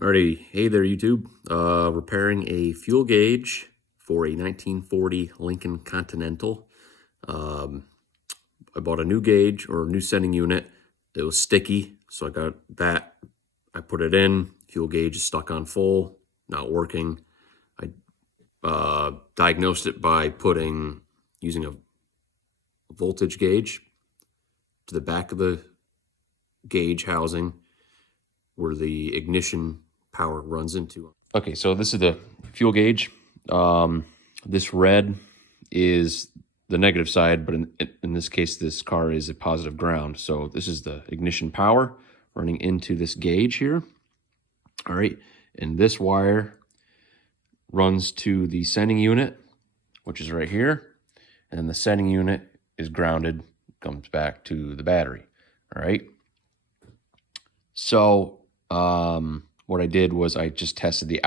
Alrighty, hey there YouTube. Repairing a fuel gauge for a 1940 Lincoln Continental. I bought a new gauge or a new sending unit. It was sticky, so I got that. I put it in. Fuel gauge is stuck on full, not working. I diagnosed it by using a voltage gauge to the back of the gauge housing where the ignition power runs into. Okay, so this is the fuel gauge. This red is the negative side, but in this case, this car is a positive ground. So this is the ignition power running into this gauge here. All right, and this wire runs to the sending unit, which is right here. And then the sending unit is grounded, comes back to the battery. All right. So what I did was I just tested the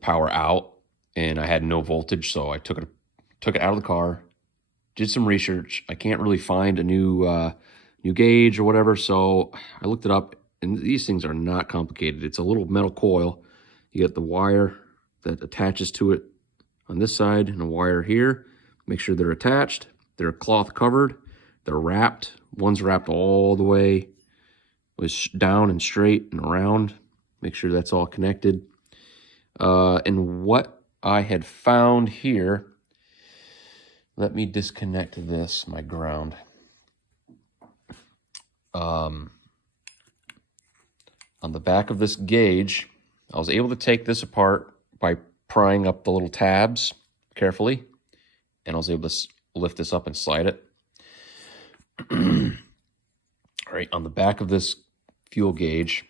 power out, and I had no voltage. So I took it out of the car, did some research. I can't really find a new gauge or whatever. So I looked it up, and these things are not complicated. It's a little metal coil. You get the wire that attaches to it on this side and a wire here. Make sure they're attached. They're cloth covered. They're wrapped. One's wrapped all the way down and straight and around. Make sure that's all connected. And what I had found here, let me disconnect this, my ground. On the back of this gauge, I was able to take this apart by prying up the little tabs carefully, and I was able to lift this up and slide it. All right, on the back of this fuel gauge,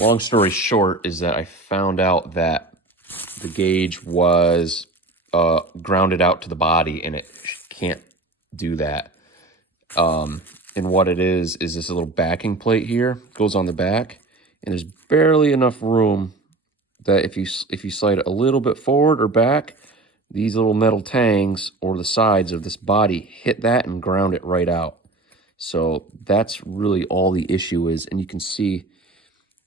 long story short is that I found out that the gauge was grounded out to the body, and it can't do that. And what it is this little backing plate here, goes on the back, and there's barely enough room that if you slide it a little bit forward or back, these little metal tangs or the sides of this body hit that and ground it right out. So that's really all the issue is. And you can see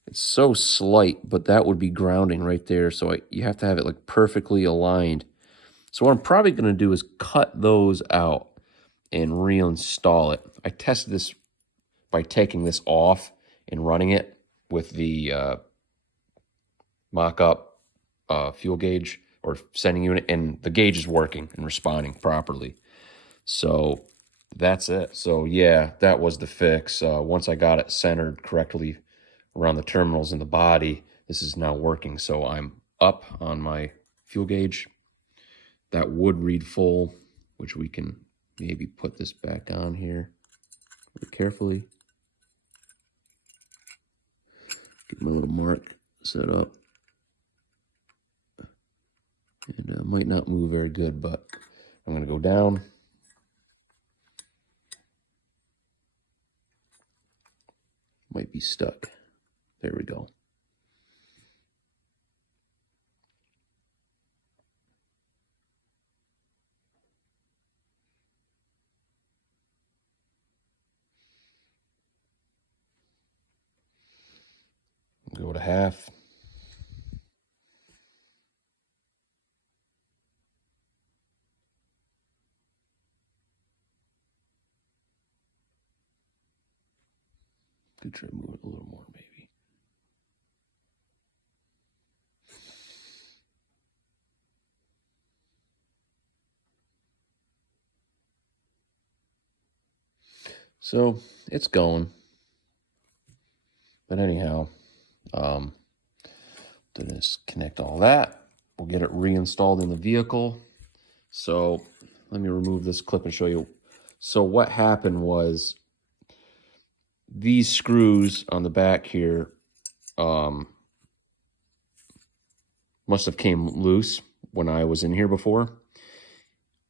it's so slight, but that would be grounding right there. So you have to have it like perfectly aligned. So what I'm probably going to do is cut those out and reinstall it. I tested this by taking this off and running it with the mock-up fuel gauge or sending unit, and the gauge is working and responding properly. So that's it. So yeah, that was the fix. Once I got it centered correctly around the terminals in the body, this is now working. So I'm up on my fuel gauge. That would read full, which we can maybe put this back on here carefully. Get my little mark set up. And might not move very good, but I'm going to go down. Might be stuck. There we go. Go to half. Could try to move it a little more, maybe. So it's going. But anyhow, disconnect all that. We'll get it reinstalled in the vehicle. So let me remove this clip and show you. So what happened was these screws on the back here must have came loose when I was in here before,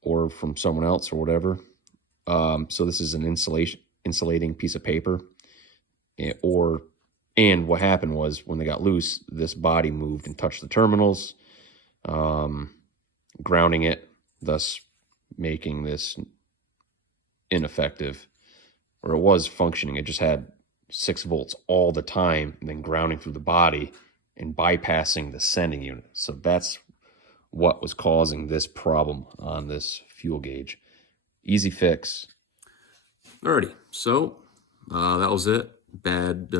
or from someone else or whatever. So this is an insulating piece of paper, and what happened was when they got loose, this body moved and touched the terminals, grounding it, thus making this ineffective, or it was functioning. It just had 6 volts all the time and then grounding through the body and bypassing the sending unit. So that's what was causing this problem on this fuel gauge. Easy fix. Alrighty, so that was it. Bad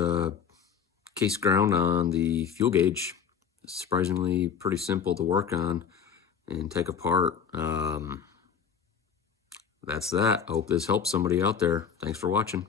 case ground on the fuel gauge. Surprisingly pretty simple to work on and take apart. That's that. I hope this helps somebody out there. Thanks for watching.